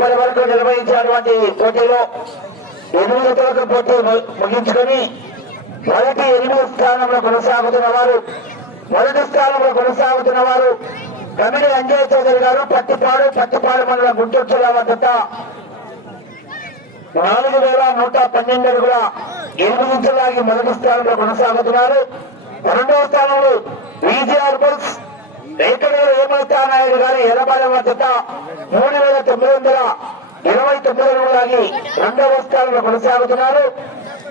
ఇప్పటి వరకు నిర్వహించినటువంటి పోటీలో ఎనిమిది జతలకు పోటీ ముగించుకొని మొదటి ఎనిమిది స్థానంలో కొనసాగుతున్న వారు మొదటి స్థానంలో కొనసాగుతున్న వారు కమిడి అంజయ్ చౌదరి గారు పట్టిపాడు పట్టిపాడు మండలం గుంటూరు జిల్లా వద్ద నాలుగు వేల నూట పన్నెండు అడుగుల ఎనిమిది జిల్లాకి మొదటి స్థానంలో కొనసాగుతున్నారు. రెండవ స్థానంలో విజిఆర్ బుల్స్ రేకవేల హేమలతా నాయుడు గారి ఎర్రబాలెం వద్ద మూడు వేల తొమ్మిది వందల ఇరవై తొమ్మిది అడుగులాగి రెండవ స్థానంలో కొనసాగుతున్నారు.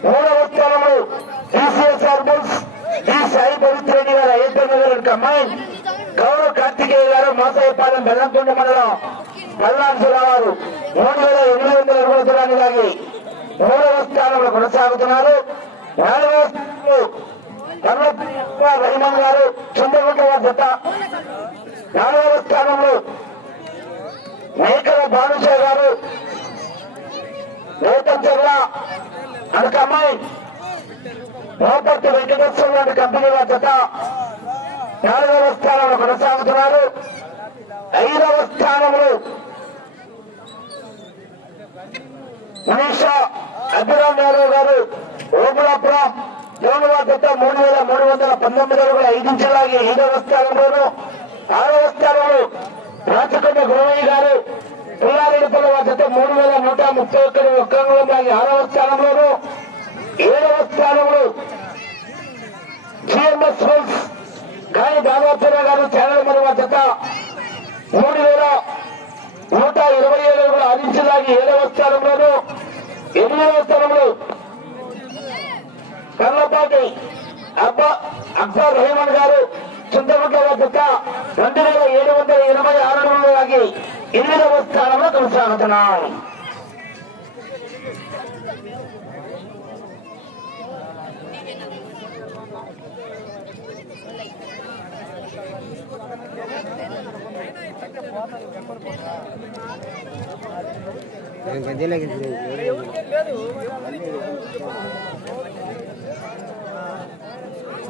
మూడవ స్థానంలో DCSR bulls D Sai Pavitra Reddy గారు అయ్యప్ప కమాండ్ గౌరవ కార్తికేయ గారు మాసాయపాలెం బెల్లంకొండ మండలం పల్నాడు జిల్లా వారు మూడు వేల ఎనిమిది వందల ఇరవై దూరానికి మూడవ స్థానంలో కొనసాగుతున్నారు. నాలుగవ స్థానంలో కర్ణప్ప రహిమన్ గారు చంద్రగుంట వారి జత. నాలుగవ స్థానంలో మేకల భానుషా గారు. నూతన్ అనక అమ్మాయి మోపర్తి వెంకటేశ్వర లాంటి కంపెనీ వారి జత. నాలుగవ స్థానంలో కొనసాగుతున్నారు. ఐదవ స్థానంలో మనీషా అభిరామ్ యాదవ్ గారు. ఓబులాపురం దేవుల జత మూడు వేల మూడు వందల పంతొమ్మిది అడుగుల ఐదు జిల్లాకి ఐదవ స్థానంలోను ఆరవ స్థానంలో రాచకొండ గురవయ్య గారు పుల్లారెడ్డిపల్లి వారి జత మూడు వేల నూట ముప్పై ఒక్కటి ఒక్క అంగుళంలాగి ఆరవ స్థానంలోను ఏడవ స్థానంలో జిఎంఎస్ హోల్స్ గాలి దాదాపుర గారు చేరడం మరి వారి జత మూడు వేల నూట ఇరవై ఏడు అడుగుల ఆదించలాగి ఏడవ స్థానంలోను ఎనిమిదవ స్థానంలో కర్లపాటి అబ్బా అక్బర్ రహమాన్ గారు చింతగుట్ల యొక్క రెండు వేల ఏడు వందల ఎనభై ఆరు నుండి ఎనిమిదవ స్థానంలో కొనసాగుతున్నాం.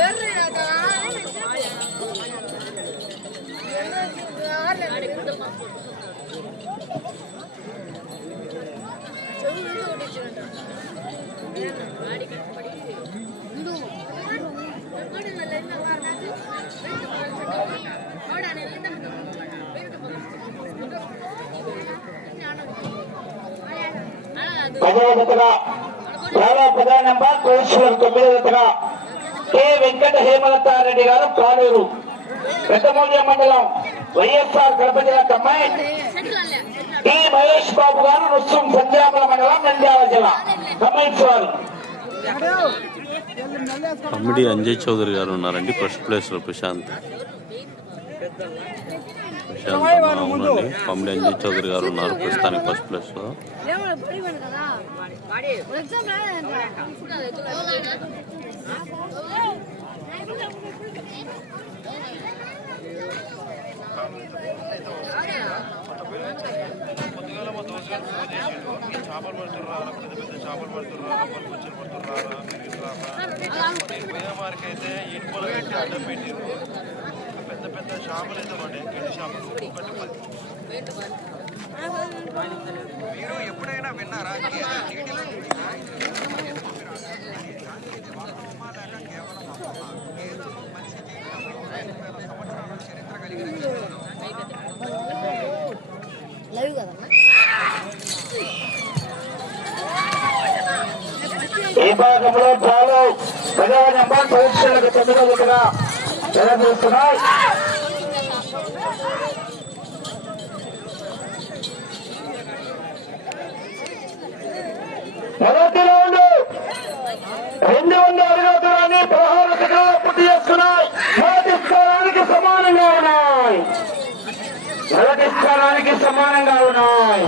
ఏర్రీ పదవ జతగా చాలా ప్రధాన నెంబర్ కోశ్వర్ తొమ్మిదవ జతగా కె. వెంకట హేమలతారెడ్డి గారు కానూరు పెద్దమూల్య మండలం వైఎస్ఆర్ కడప జిల్లా కమ్మాయి. టి. మహేష్ బాబు గారు రుస్తుం సంజామల మండలం నంద్యాల జిల్లా కమ్మాయి వారు అంజయ్ చౌదరి గారు ఉన్నారండి ఫస్ట్ ప్లేస్లో ప్రశాంత్. కమిటీ అంజయ్ చౌదరి గారు ఉన్నారు. ప్రస్తుతానికి ఫస్ట్ ప్లేస్లో. చేపలు పెద్ద పెద్ద చేపలు పడుతుర్రా పలుకొచ్చులు పడుతుర్రా పోయే వారికి అయితే ఇటుకలు పెట్టి అడ్డం పెట్టిరు గడ్డి ఒకటి మీరు ఎప్పుడైనా విన్నారా? నీటిలో లైవ్ కదమ్మా ఈ భాగంలో చాలా పదవ నెంబర్ పరీక్షలకు తొమ్మిదవ జతగా మొదటిలో ఉండు. రెండు వందల అడుగుల దూరాన్ని పదహారు సెకండ్ పూర్తి చేసుకున్నాయి. మొదటి సమానంగా ఉన్నాయి. మొదటి స్థానానికి సమానంగా ఉన్నాయి.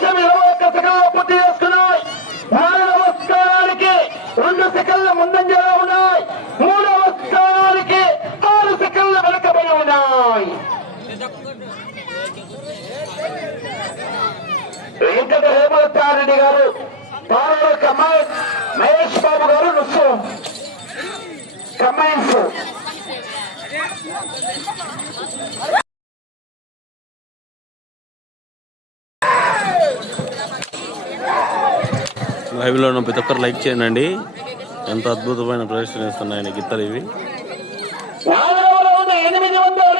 దూరాన్ని నిమిషం ఇరవై ఒక్క సెకండ్లో పూర్తి చేసుకున్నాయి. నాలుగవ స్థానానికి రెండు సెకండ్ల ముందంజలో ఉన్నాయి. మూడవ స్థానానికి ఆరు సెకండ్ల వెనుకబడి ఉన్నాయి. వెంకట హేమలతారెడ్డి గారు పాలన కమ్మాయి మహేష్ బాబు గారు నృత్యం. కమ్మాయిన్స్ లైవ్లో ఉన్న ప్రతి ఒక్కరు లైక్ చేయండి. ఎంత అద్భుతమైన ప్రదర్శన ఇస్తున్నాయి ఆయన గిత్తలు ఇవి. ఎనిమిది వందల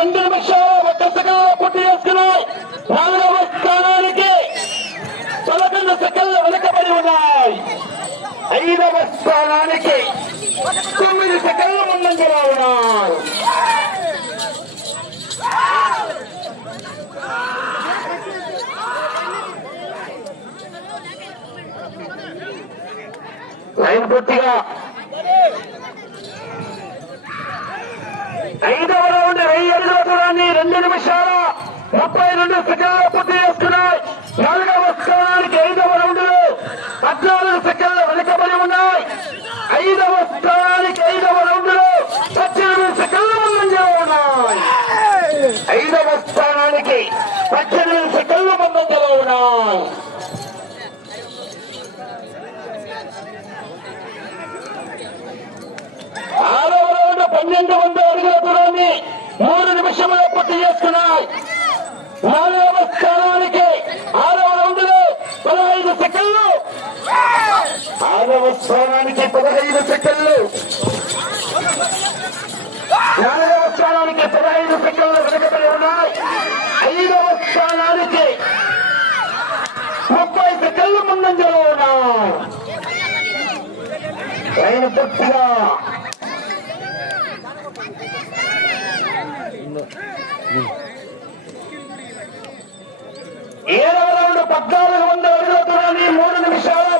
రెండు స్థానానికి ఉన్నాయి. ఐదవ స్థానానికి తొమ్మిది సెకండ్ల ముందంజలో ఉన్నారు. లైన్ పూర్తిగా. ఐదవ రౌండ్ వెయ్యి అడుగుల దూరాన్ని రెండు నిమిషాల ముప్పై రెండు సెకండ్లు పూర్తి చేస్తున్నాయి. నాలుగవ స్థానానికి ఐదవ రౌండ్ పద్నాలుగు సెకండ్లు వెనుకబడి ఉన్నాయి. ఐదవ స్థానానికి ఐదవ రౌండ్ పద్దెనిమిది సెకండ్లు ముందంజలో ఉన్నాయి. ఐదవ స్థానానికి పద్దెనిమిది సెకండ్లు ముందంజలో ఉన్నాయి ఆరవ రౌండ్ పన్నెండు వందల అడుగుల దూరాన్ని మూడు నిమిషంలో పూర్తి చేసుకున్నాయి. నాలుగవ స్థానానికి ఆరవ రౌండ్లో పదహైదు సెకండ్లు. ఆరవ స్థానానికి పదహైదు సెకండ్లు. నాలుగవ స్థానానికి పదహైదు సెకండ్లు వెనుకబడి ఉన్నాయి. ఐదవ స్థానానికి ముప్పై సెకండ్లు ముందంజలో ఉన్నాయి. పూర్తిగా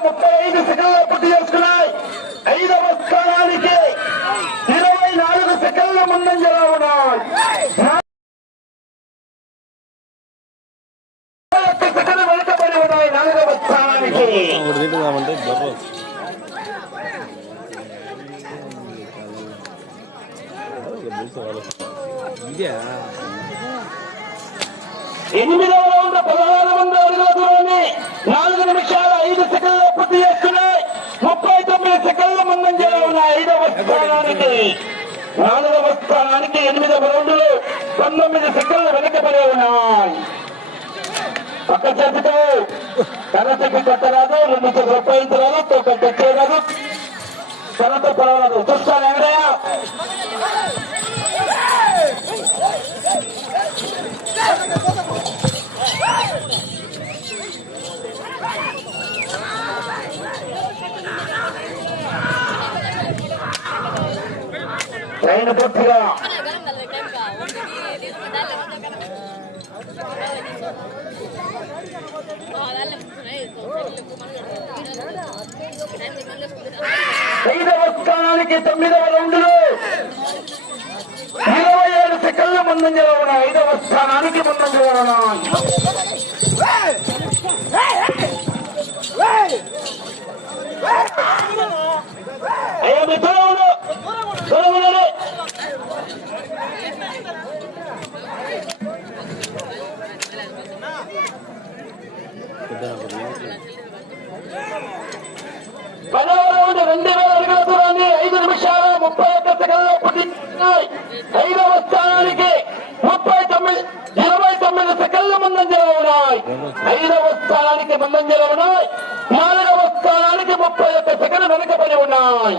ముప్పై ఐదు సెకండ్లు పూర్తి చేసుకున్నాయి. ఐదవ స్థానానికి ఇరవై నాలుగు సెకండ్ల ముందంజలో ఉన్నాయి. సెకండ్ వెనుకబడి ఉన్నాయి నాలుగవ స్థానానికి. ఒకటి ఎనిమిదవ రౌండ్ పదహారు వందల అడుగుల దూరాన్ని నాలుగు నిమిషాల ఐదు సెకండ్లు పూర్తి చేస్తున్నాయి. ముప్పై తొమ్మిది సెకండ్ల ముందంజలో ఉన్న ఐదవ స్థానానికి నాలుగవ స్థానానికి ఎనిమిదవ రౌండ్లు పంతొమ్మిది సెకండ్లు వెనకబడి ఉన్నాయి. పక్క చేతితో కరసకి కట్టరాదు రెండుతో రూపాయించరాదు తొక్క తెచ్చేరాదు. తనతో పడవరాదు చూస్తాను ఎవరైనా ట్రైన్ పూర్తిగా ఐదవ స్థానానికి తొమ్మిదవ రౌండ్లు ఇరవై ఏడు సెకండ్లు ముందంజలో ఉన్న ఐదవ స్థానానికి ముందంజలో ఉన్నాయి అయ్యా మీ దూరం ఉండు. దూరం ఉండండి. పదవ రౌండ్ రెండు వేల అడుగుల దూరాన్ని ఐదు నిమిషాల ముప్పై ఒక్క సెకండ్లో ఐదవ స్థానానికి ముప్పై తొమ్మిది ఇరవై తొమ్మిది సెకండ్ల ముందంజలో ఉన్నాయి ఐదవ స్థానానికి ముందంజలో ఉన్నాయి నాలుగవ స్థానానికి ముప్పై ఒక్క సెకండ్ వెనుకబడి ఉన్నాయి.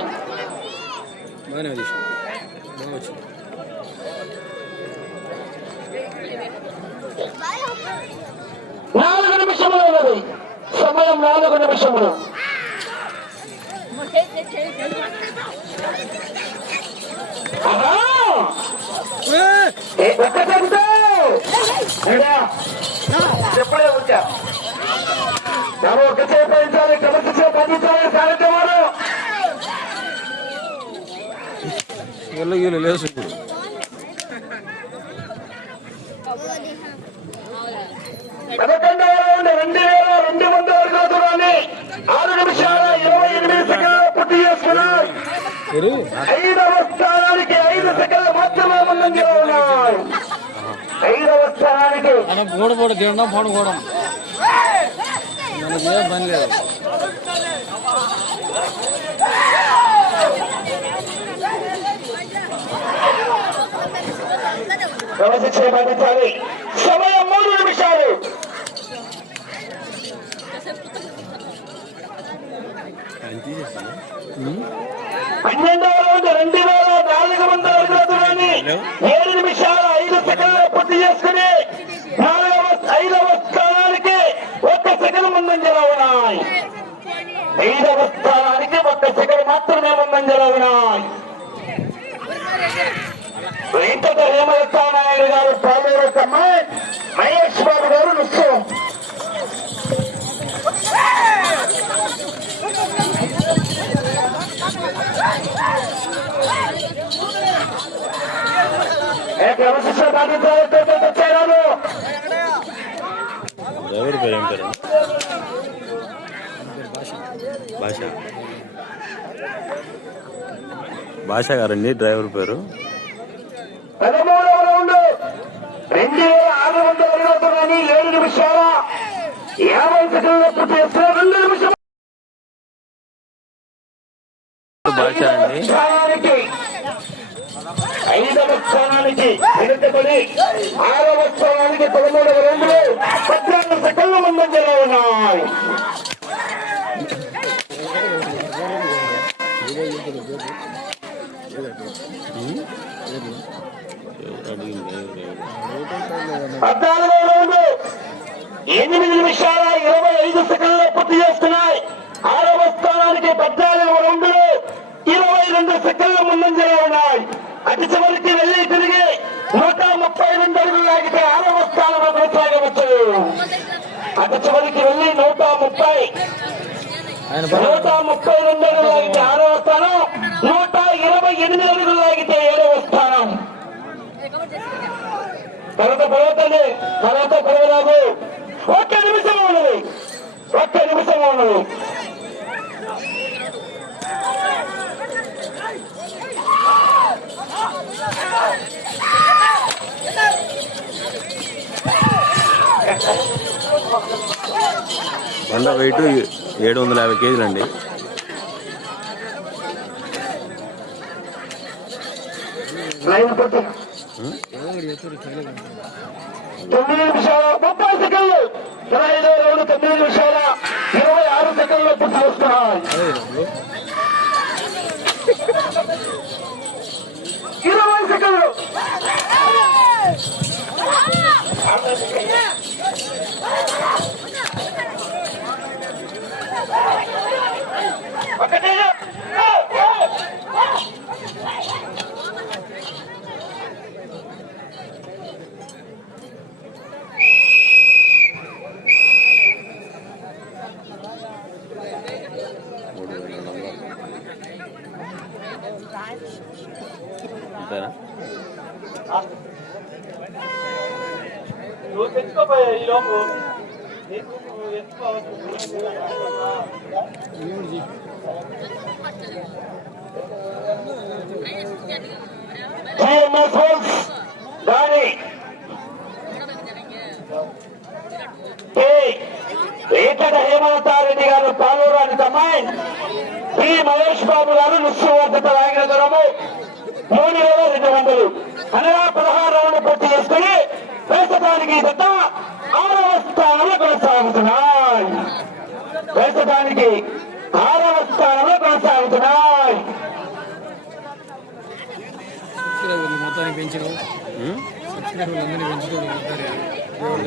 నాలుగు నిమిషములు ఉన్నది. సమయం నాలుగు నిమిషములు ఆహా! ఏ ఒక్క చెబుతా చెప్పలే వచ్చా బాబు ఒక చేపు పెంచాలి కబడ్డీ చేపు అందించాలి కార్యక్రమాలు వీళ్ళు వీళ్ళు లేసు ఇప్పుడు పదకొండవ రౌండ్ రెండు వేల రెండు వందల దూరాన్ని ఆరు నిమిషాల ఇరవై ఎనిమిది సెకండ్లు పూర్తి ఐదవ ఐదు సెకండ్లు మాత్రమే ముందంజలో ఉన్నాయి ఐదవ స్థానానికి. మనం పూడ పూడ తినడం పడుకోవడం మనకి ఏం పని లేదు. క్రమశిక్షణ పాటించాలి సమయం మూడు నిమిషాలు. పన్నెండవ రౌండ్ రెండు వేల నాలుగు వందల అడుగుల దూరాన్ని ఏడు నిమిషాల ఐదు సెకండ్లు పూర్తి చేసుకుని నాలుగవ ఐదవ స్థానానికి ఒక్క సెకండ్ ముందంజలో ఉన్నాయి. ఐదవ స్థానానికి ఒక్క సెకండ్ మాత్రమే ముందంజలో ఉన్నాయి. వెంకట హేమలతానాయుడు గారు పాలూరు కమ్మాయి మహేష్ బాబు గారు నృత్యం ఏ క్రమశిక్షణ పాటించాలి వచ్చారు ఎవరి పేరు ఏం పేరు భాష. భాష గారండి డ్రైవర్ పేరు? పదమూడవ రౌండ్. రెండు వేల ఆరు వందల అడుగులతో కానీ ఏడు నిమిషాల యాభై సెకండ్ల పూర్తి చేస్తున్న రెండు నిమిషాల. భాష అండి. ఐదవ స్థానానికి వెనుకబడి ఆరవ స్థానానికి పదమూడవ రౌండ్లు పద్నాలుగు సెకండ్ల ముందంజలో ఉన్నాయి. అడిగింది పద్నాలుగో రౌండ్ ఎనిమిది నిమిషాల ఇరవై ఐదు సెకండ్లు పూర్తి చేస్తున్నారు ఆరవ స్థానానికి పద్నాలుగవ రౌండ్లు ఇరవై రెండు సెకండ్ల ముందంజలో ఉన్నాయి అతి చివరికి వెళ్ళి తిరిగి నూట ముప్పై రెండు అడుగులు లాగితే ఆరవ స్థానంలో అతి చివరికి వెళ్ళి నూట ముప్పై నూట ముప్పై రెండు అడుగులు లాగితే ఆరవ స్థానం నూట ఇరవై ఎనిమిది అడుగులు లాగితే ఏడవ స్థానం. తర్వాత పర్వతండి తర్వాత పర్వరాదు ఒక్క నిమిషం ఉన్నది ఒక్క నిమిషం ఉన్నది బండ వెయిట్ ఏడు వందల యాభై కేజీలు అండి తొమ్మిది నిమిషాల ముప్పై సెకండ్లు. ఇరవై ఐదో తొమ్మిది నిమిషాల ఇరవై ఆరు సెకండ్లు పూర్తి చేస్తున్నాయి ఇరవై సెకండ్లు ఒకటి మూడు వేల నంబర్ చెప్తారా నువ్వు తెచ్చుకోపోయా ఈ లోపు జిఎంఎస్ దాని గారు పాలూరు అని తమ్మాయి మహేష్ బాబు గారు నిశ్చయవర్ధత లాగిన మూడు వేల రెండు వందలు. అనగా పదహారు రౌండ్లు పూర్తి చేసుకుని ప్రస్తుతానికి దత్త ఆరవ స్థానంలో కొనసాగుతున్నాయి. ప్రస్తుతానికి ఆరవ స్థానంలో కొనసాగుతున్నాయి. మొత్తాన్ని పెంచడం ఉం? సబ్స్క్రైబర్లు అందరినీ పెంచుకోవడం